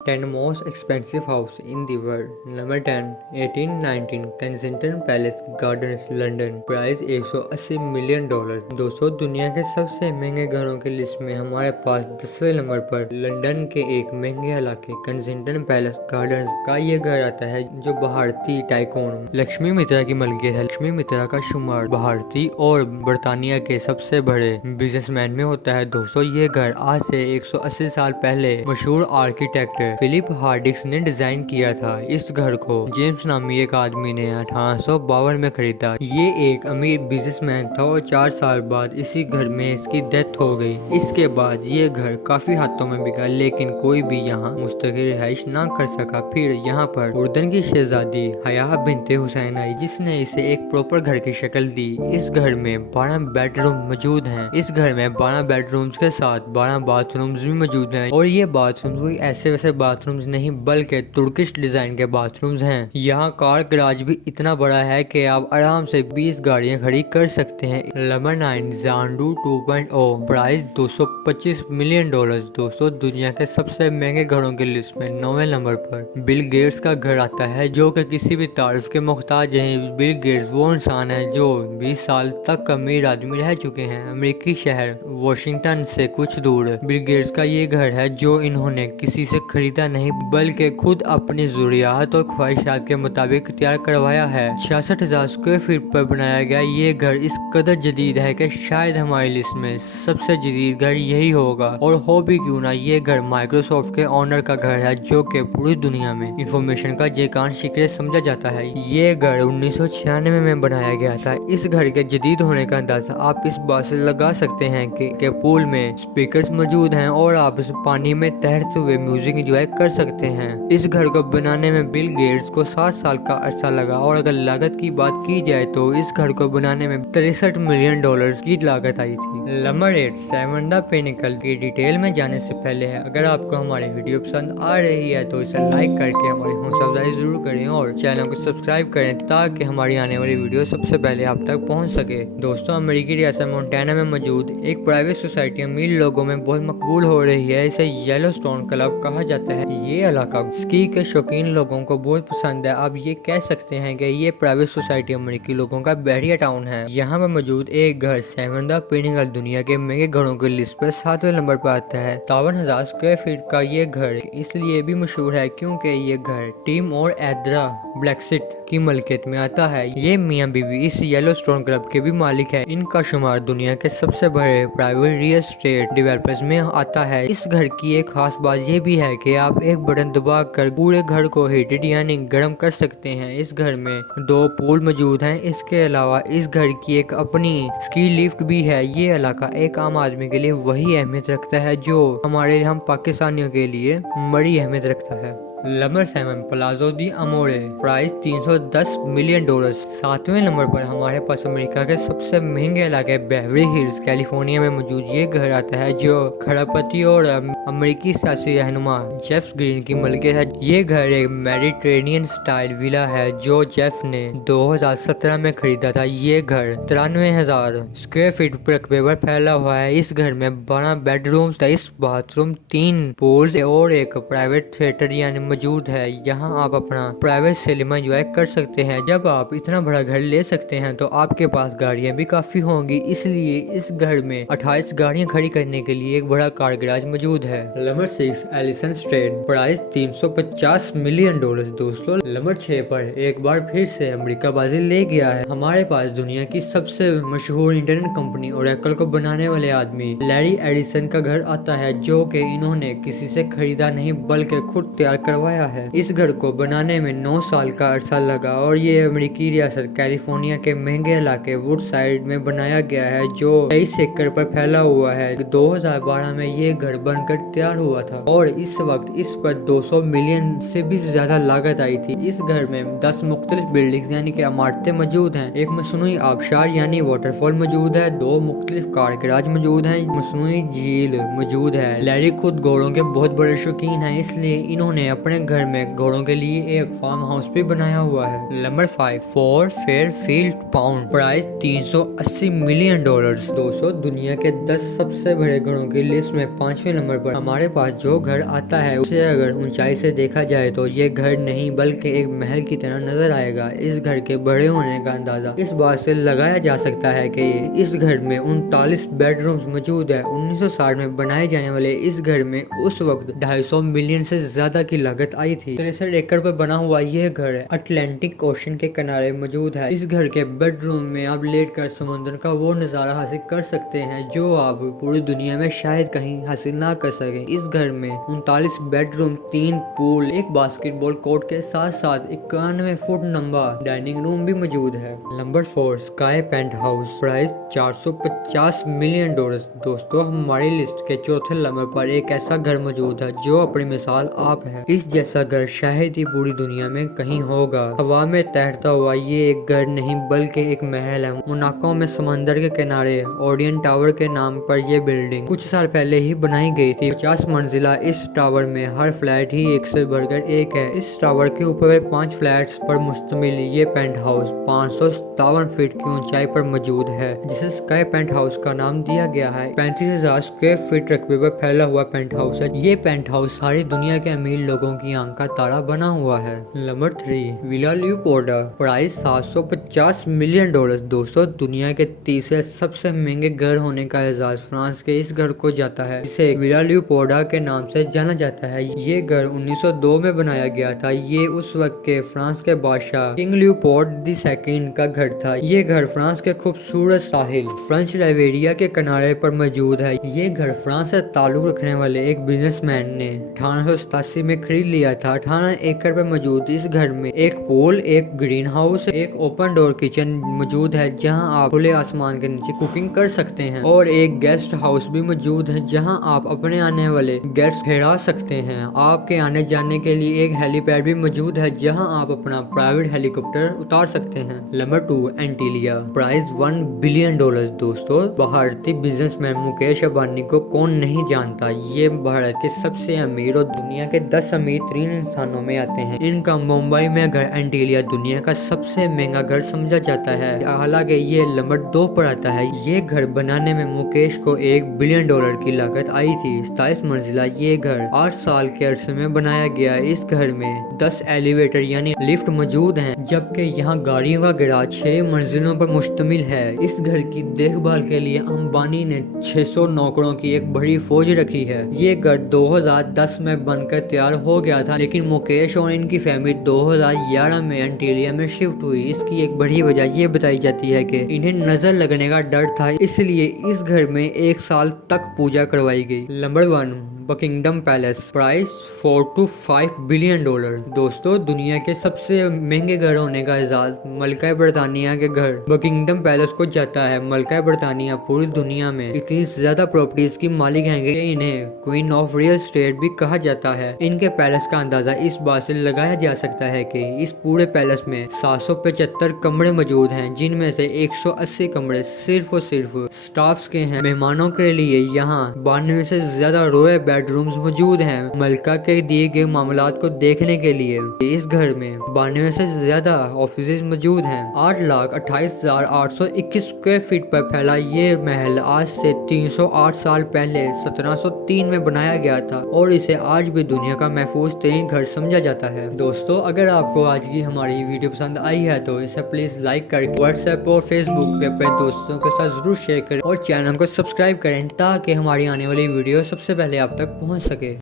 10 most expensive house in the world. Number 10, 1819 Kensington Palace Gardens, London. Price $180 million. दोस्तों, दुनिया के सबसे महंगे घरों की लिस्ट में हमारे पास 10वें नंबर पर लंदन के एक महंगे इलाके केंसिंगटन पैलेस गार्डन्स का ये घर आता है, जो भारतीय टाइकून लक्ष्मी मित्रा की मलकियत है। लक्ष्मी मित्रा का शुमार भारतीय और बर्तानिया के सबसे बड़े बिजनेसमैन में होता है। दोस्तों, ये घर आज से 180 साल पहले मशहूर आर्किटेक्ट फिलिप हार्डिक्स ने डिजाइन किया था। इस घर को जेम्स नामी एक आदमी ने 1852 में खरीदा। ये एक अमीर बिजनेसमैन था और 4 साल बाद इसी घर में इसकी डेथ हो गई। इसके बाद ये घर काफी हाथों में बिका, लेकिन कोई भी यहाँ मुस्तकिल रिहाइश ना कर सका। फिर यहाँ पर उर्दन की शहजादी हया बिनते हुसैन आई, जिसने इसे एक प्रॉपर घर की शक्ल दी। इस घर में 12 बेडरूम मौजूद हैं। इस घर में 12 बेडरूम्स के साथ 12 बाथरूम्स भी मौजूद हैं, और ये बाथरूम्स कोई ऐसे वैसे बाथरूम्स नहीं, बल्कि तुर्किश डिजाइन के बाथरूम्स हैं। यहाँ कार गराज भी इतना बड़ा है कि आप आराम से 20 गाड़ियाँ खड़ी कर सकते हैं। Number 9 ज़ांडू 2.0 price $225 million. दोस्तों, दुनिया के सबसे महंगे घरों की लिस्ट में 9वें नंबर पर बिल गेट्स का घर आता है, जो कि किसी भी तारीफ के मोहताज है। बिल गेट्स वो इंसान है जो 20 साल तक अमीर आदमी रह चुके हैं। अमेरिकी शहर वॉशिंगटन से कुछ दूर बिल गेट्स का ये घर है, जो इन्होंने किसी से खरीदा नहीं, बल्कि खुद अपनी जरूरियात और ख्वाहिशात के मुताबिक तैयार करवाया है। 66,000 स्क्वायर फीट पर बनाया गया ये घर इस कदर जदीद है कि शायद हमारी लिस्ट में सबसे जदीद घर यही होगा। और हो भी क्यों ना, ये घर माइक्रोसॉफ्ट के ओनर का घर है, जो कि पूरी दुनिया में इंफॉर्मेशन का जेकान शिकरे समझा जाता है। ये घर 1996 में बनाया गया था। इस घर के जदीद होने का अंदाजा आप इस बात से लगा सकते हैं कि पूल में स्पीकर्स मौजूद हैं और आप इस पानी में तैरते हुए म्यूजिक एंजॉय कर सकते हैं। इस घर को बनाने में बिल गेट्स को 7 साल का अरसा लगा, और अगर लागत की बात की जाए तो इस घर को बनाने में $63 मिलियन की लागत आई थी। नंबर 8 सेवन द पिनेकल की डिटेल में जाने से पहले है, अगर आपको हमारी वीडियो पसंद आ रही है तो इसे लाइक करके हमारी हौसला अफजाई जरूर करें और चैनल को सब्सक्राइब करें, ताकि हमारी आने वाली वीडियो सबसे पहले आप तक पहुंच सके। दोस्तों, अमेरिकी रियासत मोंटाना में मौजूद एक प्राइवेट सोसाइटी अमीर लोगों में बहुत मकबूल हो रही है। इसे येलोस्टोन क्लब कहा जाता है। ये इलाका स्की के शौकीन लोगों को बहुत पसंद है। आप ये कह सकते हैं कि ये प्राइवेट सोसाइटी अमेरिकी लोगों का बैरिया टाउन है। यहाँ पर मौजूद एक घर सेवन द पिनेकल दुनिया के महंगे घरों की लिस्ट पर 7वें नंबर पर आता है। 53,000 स्क्वायर फीट का ये घर इसलिए भी मशहूर है क्योंकि ये घर टीम और एड्रा ब्लैकसिट की मलकियत में आता है। ये मियाँ बीवी इस येलोस्टोन क्लब के भी मालिक है। इनका शुमार दुनिया के सबसे बड़े प्राइवेट रियल एस्टेट डेवलपर्स में आता है। इस घर की एक खास बात ये भी है कि आप एक बटन दबाकर पूरे घर को हीटेड यानी गर्म कर सकते हैं। इस घर में 2 पूल मौजूद हैं। इसके अलावा इस घर की एक अपनी स्की लिफ्ट भी है। ये इलाका एक आम आदमी के लिए वही अहमियत रखता है जो हमारे हम पाकिस्तानियों के लिए बड़ी अहमियत रखता है। नंबर 7 प्लाजो दी अमोरे प्राइस $310 मिलियन। 7वें नंबर पर हमारे पास अमेरिका के सबसे महंगे इलाके बेवरी हिल्स कैलिफोर्निया में मौजूद ये घर आता है, जो खड़ापति और अमेरिकी सियासी रहनुमा जेफ ग्रीन की मलकियत है। ये घर एक मेडिटेरेनियन स्टाइल विला है जो जेफ ने 2017 में खरीदा था। ये घर 93,000 स्क्वायर फीट रकबे पर फैला हुआ है। इस घर में 12 बेडरूम, 23 बाथरूम, 3 पूल्स और एक प्राइवेट थिएटर यानी मौजूद है। यहाँ आप अपना प्राइवेट सिनेमा एंजॉय कर सकते हैं। जब आप इतना बड़ा घर ले सकते हैं तो आपके पास गाड़ियाँ भी काफी होंगी, इसलिए इस घर में 28 गाड़ियाँ खड़ी करने के लिए एक बड़ा कार गैराज मौजूद है। Number 6 Allison street price $350 million. दोस्तों, नंबर 6 पर एक बार फिर से अमेरिका बाजी ले गया है। हमारे पास दुनिया की सबसे मशहूर इंटरनेट कंपनी ओरेकल को बनाने वाले आदमी लैरी एडिसन का घर आता है, जो कि इन्होंने किसी से खरीदा नहीं बल्कि खुद तैयार करवाया है। इस घर को बनाने में 9 साल का अरसा लगा, और ये अमेरिकी रियासत कैलिफोर्निया के महंगे इलाके वुड साइड में बनाया गया है, जो 23 एकड़ पर फैला हुआ है। 2012 में ये घर बनकर तैयार हुआ था और इस वक्त इस पर 200 मिलियन से भी ज्यादा लागत आई थी। इस घर में 10 मुख्तलिफ बिल्डिंग्स यानी कि इमारतें मौजूद हैं। एक मसनूई आबशार यानी वाटरफॉल मौजूद है। 2 मुख्तलिफ कार गैराज मौजूद है। मसनूई झील मौजूद है। लैरी खुद घोड़ों के बहुत बड़े शौकीन है, इसलिए इन्होंने अपने अपने घर में घोड़ों के लिए एक फार्म हाउस भी बनाया हुआ है। Number 5 fort Fairfield pound, price $380 million. दोस्तों दुनिया के 10 सबसे बड़े घरों की लिस्ट में 5वें नंबर पर हमारे पास जो घर आता है उसे अगर ऊंचाई से देखा जाए तो ये घर नहीं बल्कि एक महल की तरह नजर आएगा। इस घर के बड़े होने का अंदाजा इस बात से लगाया जा सकता है कि इस घर में 39 बेडरूम्स मौजूद है। 1960 में बनाए जाने वाले इस घर में उस वक्त 250 मिलियन से ज्यादा की लागत आई थी। 63 एकड़ पर बना हुआ यह घर अटलांटिक ओशन के किनारे मौजूद है। इस घर के बेडरूम में आप लेटकर समुद्र का वो नजारा हासिल कर सकते हैं जो आप पूरी दुनिया में शायद कहीं हासिल ना कर सके। इस घर में 39 बेडरूम, 3 पूल, एक बास्केटबॉल कोर्ट के साथ साथ 91 फुट लंबा डाइनिंग रूम भी मौजूद है। Number 4 sky penthouse, price $450 million. दोस्तों हमारी लिस्ट के चौथे नंबर पर एक ऐसा घर मौजूद है जो अपनी मिसाल आप है। इस जैसा घर शायद ही पूरी दुनिया में कहीं होगा। हवा में तैरता हुआ ये एक घर नहीं बल्कि एक महल है। मोनाको में समंदर के किनारे ओडियन टावर के नाम पर यह बिल्डिंग कुछ साल पहले ही बनाई गई थी। 50 मंजिला इस टावर में हर फ्लैट ही एक से बढ़कर एक है। इस टावर के ऊपर 5 फ्लैट्स पर मुश्तमिल ये पेंट हाउस 557 फीट की ऊंचाई पर मौजूद है, जिसे स्काई पेंट हाउस का नाम दिया गया है। 35,000 स्क्वायर फीट रकबे पर फैला हुआ पेंट हाउस है। ये पेंट हाउस सारी दुनिया के अमीर लोगों की आंख का तारा बना हुआ है। Number 3 Villa Leopolda, price $750 million. दोस्तों दुनिया के तीसरे सबसे महंगे घर होने का एजाज फ्रांस के इस घर को जाता है, जिसे विला ल्यूपोर्टा के नाम से जाना जाता है। ये घर 1902 में बनाया गया था। ये उस वक्त के फ्रांस के बादशाह किंग ल्यूपोर्ट II का घर था। ये घर फ्रांस के खूबसूरत साहिल फ्रेंच रिविera के किनारे पर मौजूद है। ये घर फ्रांस से ताल्लुक रखने वाले एक बिजनेसमैन ने 1887 में खरीद लिया था। 18 एकड़ पर मौजूद इस घर में एक पूल, एक ग्रीन हाउस, एक ओपन डोर किचन मौजूद है जहां आप खुले आसमान के नीचे कुकिंग कर सकते हैं, और एक गेस्ट हाउस भी मौजूद है जहां आप अपने आने वाले गेस्ट ठहरा सकते हैं। आपके आने जाने के लिए एक हेलीपैड भी मौजूद है जहां आप अपना प्राइवेट हेलीकॉप्टर उतार सकते हैं। Number 2 Antilia, price $1 billion. दोस्तों भारतीय बिजनेसमैन मुकेश अंबानी को कौन नहीं जानता। ये भारत के सबसे अमीर और दुनिया के 10 अमीर 3 इंसानों में आते हैं। इनका मुंबई में घर एंटीलिया दुनिया का सबसे महंगा घर समझा जाता है, हालांकि ये नंबर 2 पर आता है। ये घर बनाने में मुकेश को $1 बिलियन की लागत आई थी। 27 मंजिला ये घर 8 साल के अरसे में बनाया गया। इस घर में 10 एलिवेटर यानी लिफ्ट मौजूद हैं, जबकि यहाँ गाड़ियों का गैराज 6 मंजिलों पर मुश्तमिल है। इस घर की देखभाल के लिए अंबानी ने 600 नौकरों की एक बड़ी फौज रखी है। ये घर 2010 में बनकर तैयार हो गया था, लेकिन मुकेश और इनकी फैमिली 2011 में एंटीलिया में शिफ्ट हुई। इसकी एक बड़ी वजह ये बताई जाती है कि इन्हें नजर लगने का डर था, इसलिए इस घर में 1 साल तक पूजा करवाई गई। Number 1 Buckingham Palace, price $4 to $5 billion. दोस्तों दुनिया के सबसे महंगे घर होने का एजाज मलका बरतानिया के घर बकिंगडम पैलेस को जाता है। मलका बरतानिया पूरी दुनिया में इतनी ज्यादा प्रॉपर्टीज की मालिक हैं कि इन्हें क्वीन ऑफ रियल एस्टेट भी कहा जाता है। इनके पैलेस का अंदाजा इस बात से लगाया जा सकता है कि इस पूरे पैलेस में 775 कमरे मौजूद हैं, जिनमें से 180 कमरे सिर्फ और सिर्फ स्टाफ के हैं। मेहमानों के लिए यहाँ 92 से ज्यादा रॉयल बेडरूम्स मौजूद हैं। मलका के दिए गए मामलात को देखने के लिए इस घर में 92 से ज्यादा ऑफिस मौजूद हैं। 8,28,821 स्क्वायर फीट पर फैला ये महल आज से 308 साल पहले 1703 में बनाया गया था, और इसे आज भी दुनिया का महफूज तरीन घर समझा जाता है। दोस्तों अगर आपको आज की हमारी वीडियो पसंद आई है तो इसे प्लीज लाइक करके व्हाट्सएप और फेसबुक पे अपने दोस्तों के साथ जरूर शेयर करें, और चैनल को सब्सक्राइब करें ताकि हमारी आने वाली वीडियो सबसे पहले आप तक पहुंच सके।